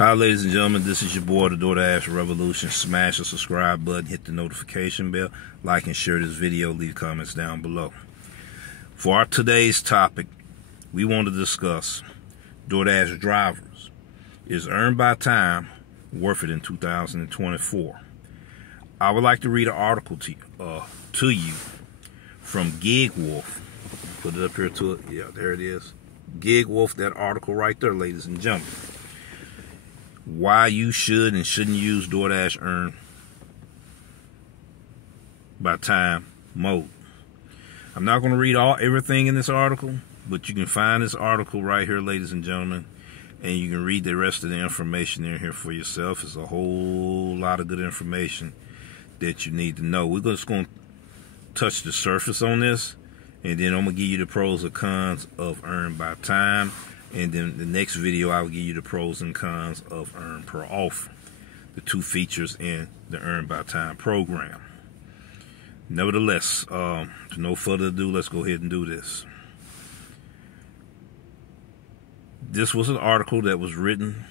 Hi, ladies and gentlemen, this is your boy, the Doordash Revolution. Smash the subscribe button, hit the notification bell, like and share this video, leave comments down below. For our today's topic, we want to discuss Doordash drivers. Is earned by time worth it in 2024? I would like to read an article to you from GigWolf. Put it up here to it. Yeah, there it is. GigWolf, that article right there, ladies and gentlemen. Why you should and shouldn't use Doordash earn by time mode. I'm not going to read everything in this article, but you can find this article right here, ladies and gentlemen, and you can read the rest of the information in here for yourself. It's a whole lot of good information that you need to know. We're just going to touch the surface on this, and then I'm going to give you the pros and cons of earn by time. And then the next video, I will give you the pros and cons of earn per offer, the two features in the earn by time program. Nevertheless, to no further ado, let's go ahead and do this. This was an article that was written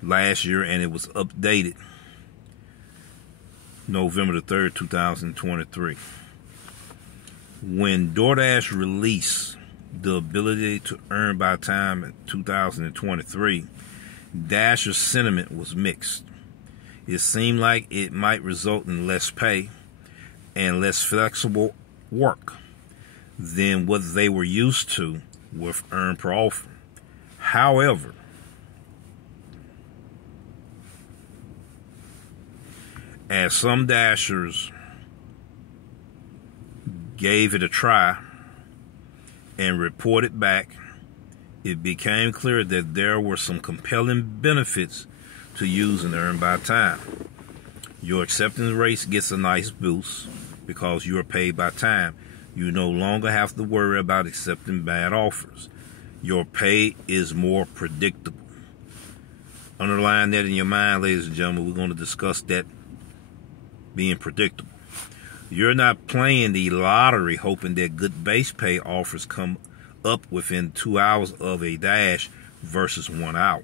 last year, and it was updated November the 3rd, 2023. When Doordash released the ability to earn by time in 2023, Dasher's sentiment was mixed. It seemed like it might result in less pay and less flexible work than what they were used to with earn per offer. However, as some Dashers gave it a try and reported back, it became clear that there were some compelling benefits to using earn by time. Your acceptance rate gets a nice boost because you are paid by time. You no longer have to worry about accepting bad offers. Your pay is more predictable. Underline that in your mind, ladies and gentlemen. We're going to discuss that being predictable. You're not playing the lottery hoping that good base pay offers come up within 2 hours of a dash versus 1 hour.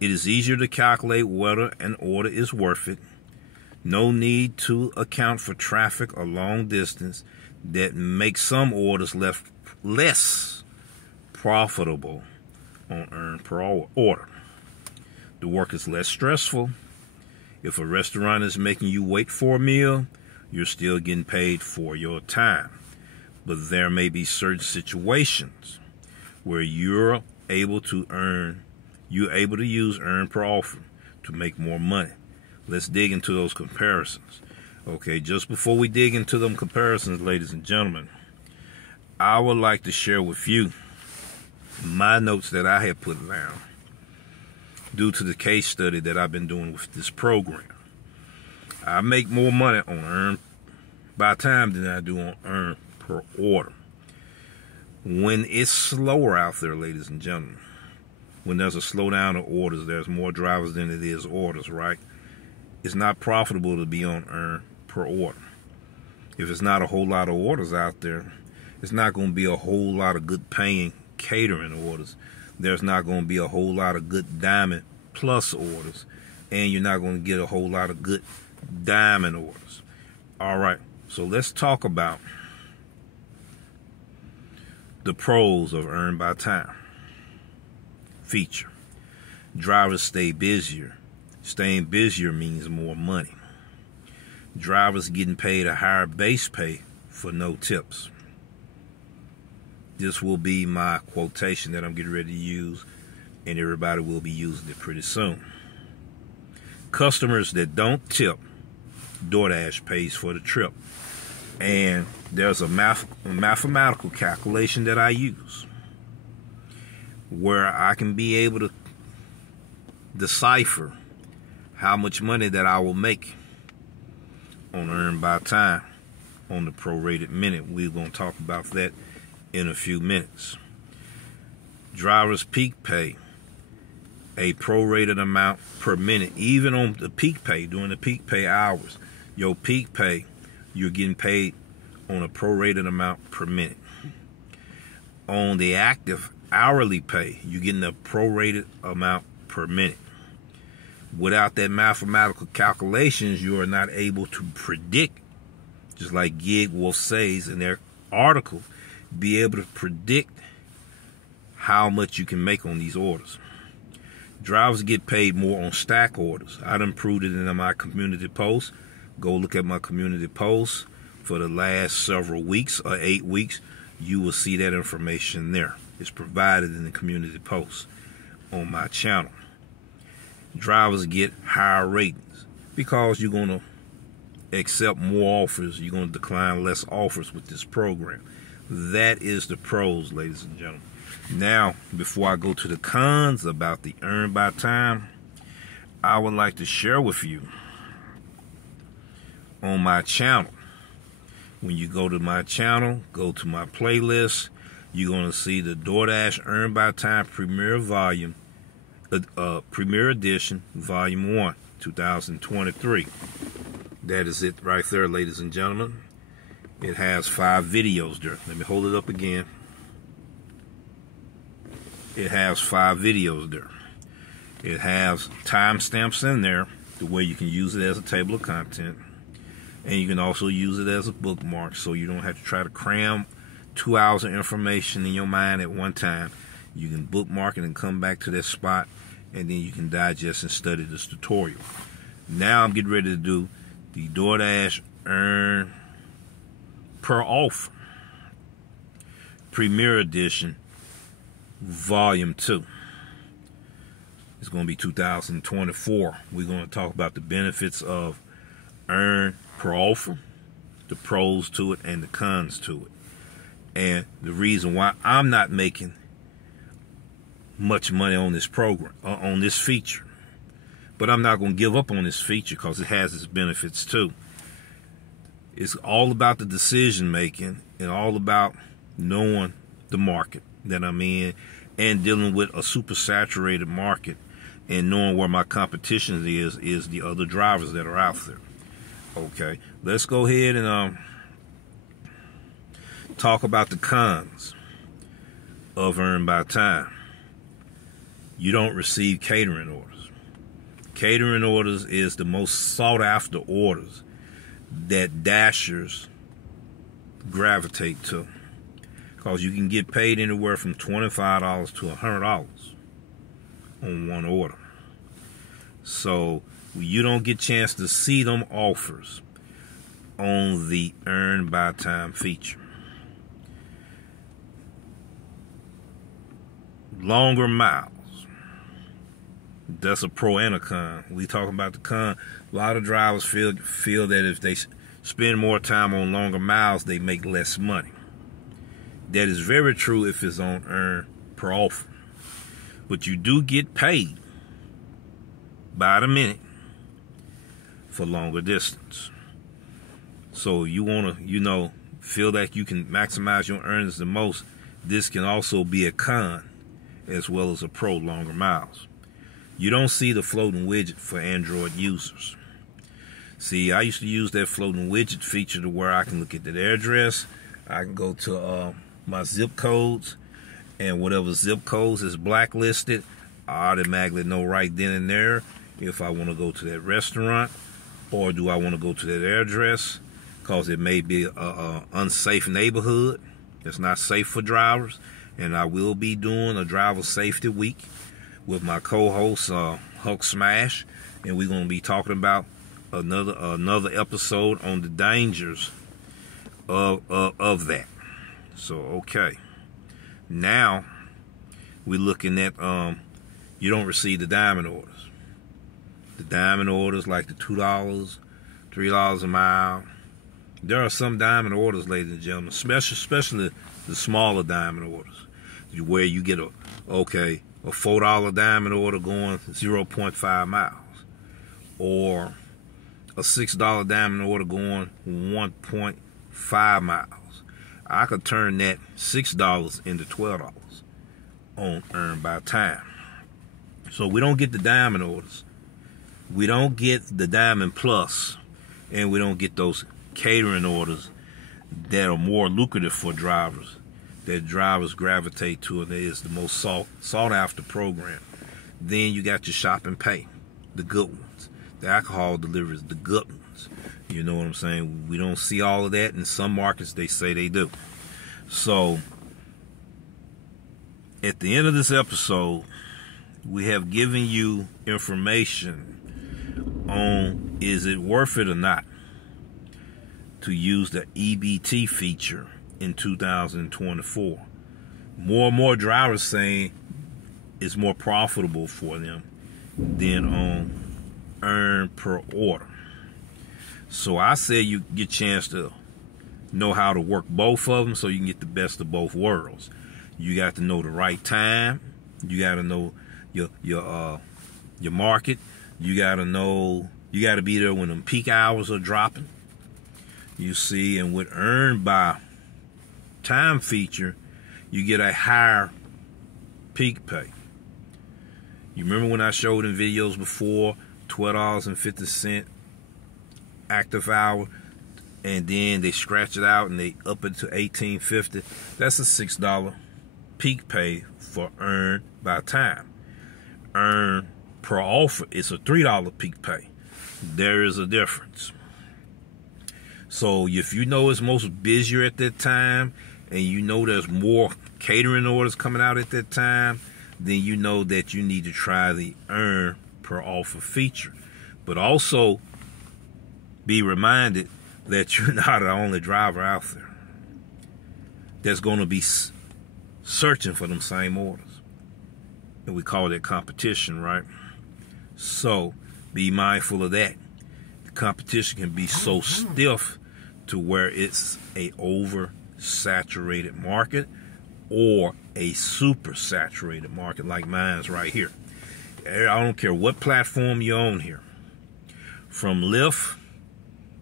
It is easier to calculate whether an order is worth it. No need to account for traffic or long distance that makes some orders less profitable on earn per order. The work is less stressful. If a restaurant is making you wait for a meal, you're still getting paid for your time. But there may be certain situations where you're able to use earn per offer to make more money. Let's dig into those comparisons. Okay, just before we dig into them comparisons, ladies and gentlemen, I would like to share with you my notes that I have put down due to the case study that I've been doing with this program. I make more money on earn by time than I do on earn per order. When it's slower out there, ladies and gentlemen, when there's a slowdown of orders, there's more drivers than it is orders, right? It's not profitable to be on earn per order. If it's not a whole lot of orders out there, it's not going to be a whole lot of good paying catering orders. There's not going to be a whole lot of good diamond plus orders, and you're not going to get a whole lot of good diamond orders. All right, so let's talk about the pros of earn by time feature. Drivers stay busier. Staying busier means more money. Drivers getting paid a higher base pay for no tips. This will be my quotation that I'm getting ready to use, and everybody will be using it pretty soon. Customers that don't tip, Doordash pays for the trip. And there's a mathematical calculation that I use where I can be able to decipher how much money that I will make on earn by time on the prorated minute. We're going to talk about that in a few minutes. Drivers peak pay, a prorated amount per minute. Even on the peak pay, during the peak pay hours, your peak pay, you're getting paid on a prorated amount per minute. On the active hourly pay, you're getting a prorated amount per minute. Without that mathematical calculations, you are not able to predict, just like GigWolf says in their article, be able to predict how much you can make on these orders. Drivers get paid more on stack orders. I done proved it in my community post. Go look at my community post for the last several weeks or 8 weeks. You will see that information there. It's provided in the community post on my channel. Drivers get higher ratings because you're going to accept more offers. You're going to decline less offers with this program. That is the pros, ladies and gentlemen. Now, before I go to the cons about the earn by time, I would like to share with you on my channel. When you go to my channel, go to my playlist, you're going to see the Doordash Earn by Time Premier Volume, Premier Edition, Volume 1, 2023. That is it right there, ladies and gentlemen. It has 5 videos there. Let me hold it up again. It has 5 videos there. It has timestamps in there, the way you can use it as a table of content. And you can also use it as a bookmark, so you don't have to try to cram 2 hours of information in your mind at one time. You can bookmark it and come back to that spot, and then you can digest and study this tutorial. Now I'm getting ready to do the Doordash Earn Per Offer Premier Edition Volume 2. It's going to be 2024. We're going to talk about the benefits of earn per offer, the pros to it, and the cons to it. And the reason why I'm not making much money on this program, on this feature. But I'm not going to give up on this feature because it has its benefits too. It's all about the decision making and all about knowing the market that I'm in and dealing with a supersaturated market and knowing where my competition is the other drivers that are out there. Okay, let's go ahead and talk about the cons of earn by time. You don't receive catering orders. Catering orders is the most sought after orders that dashers gravitate to, because you can get paid anywhere from $25 to $100 on one order. So you don't get a chance to see them offers on the earn by time feature. Longer miles. That's a pro and a con. We talking about the con. A lot of drivers feel that if they spend more time on longer miles, they make less money. That is very true if it's on earn per offer. But you do get paid by the minute for longer distance. So you want to, feel that you can maximize your earnings the most. This can also be a con as well as a pro, longer miles. You don't see the floating widget for Android users. See, I used to use that floating widget feature to where I can look at the address. I can go to my zip codes, and whatever zip codes is blacklisted, I automatically know right then and there if I want to go to that restaurant or do I want to go to that address, because it may be a unsafe neighborhood. It's not safe for drivers, and I will be doing a driver safety week with my co-host Huck Smash, and we're going to be talking about another episode on the dangers of that. So okay, now we're looking at you don't receive the diamond orders. The diamond orders like the $2, $3 a mile. There are some diamond orders, ladies and gentlemen, especially the smaller diamond orders, where you get a $4 diamond order going 0.5 miles, or a $6 diamond order going 1.5 miles. I could turn that $6 into $12 on earn by time. So we don't get the diamond orders. We don't get the diamond plus, and we don't get those catering orders that are more lucrative for drivers, that drivers gravitate to, and it is the most sought after program Then you got your shop and pay, the good ones. The alcohol deliveries, the good ones. You know what I'm saying? We don't see all of that. In some markets, they say they do. So, at the end of this episode, we have given you information on is it worth it or not to use the EBT feature in 2024. More and more drivers saying it's more profitable for them than on earn per order. So I say you get a chance to know how to work both of them so you can get the best of both worlds. You got to know the right time. You got to know your market. You got to know, you got to be there when them peak hours are dropping. You see, and with earned by time feature, you get a higher peak pay. You remember when I showed in videos before, $12.50 active hour, and then they scratch it out and they up it to $18.50. That's a $6 peak pay for earned by time. Earn per offer, it's a $3 peak pay. There is a difference. So if you know it's most busier at that time, and you know there's more catering orders coming out at that time, then you know that you need to try the earn per offer feature. But also be reminded that you're not the only driver out there that's going to be searching for them same orders. And we call that competition, right? So be mindful of that. The competition can be so stiff to where it's a oversaturated market or a super saturated market like mine's right here. I don't care what platform you own here. From Lyft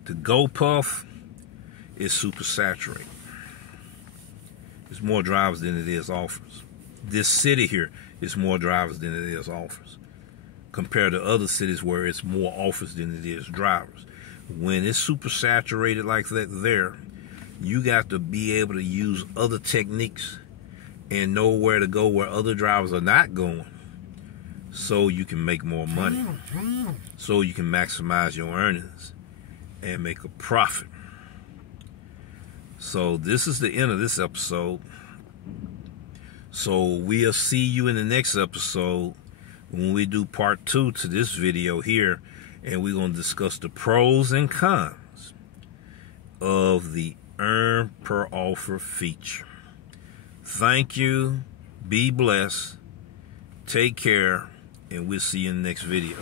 to GoPuff, it's super saturated. There's more drivers than it is offers. This city here is more drivers than it is offers, compared to other cities where it's more offers than it is drivers. When it's super saturated like that there, you got to be able to use other techniques and know where to go where other drivers are not going, so you can make more money, so you can maximize your earnings and make a profit. So this is the end of this episode. So we'll see you in the next episode when we do part 2 to this video here, and we're going to discuss the pros and cons of the earn per offer feature. Thank you. Be blessed. Take care, and we'll see you in the next video.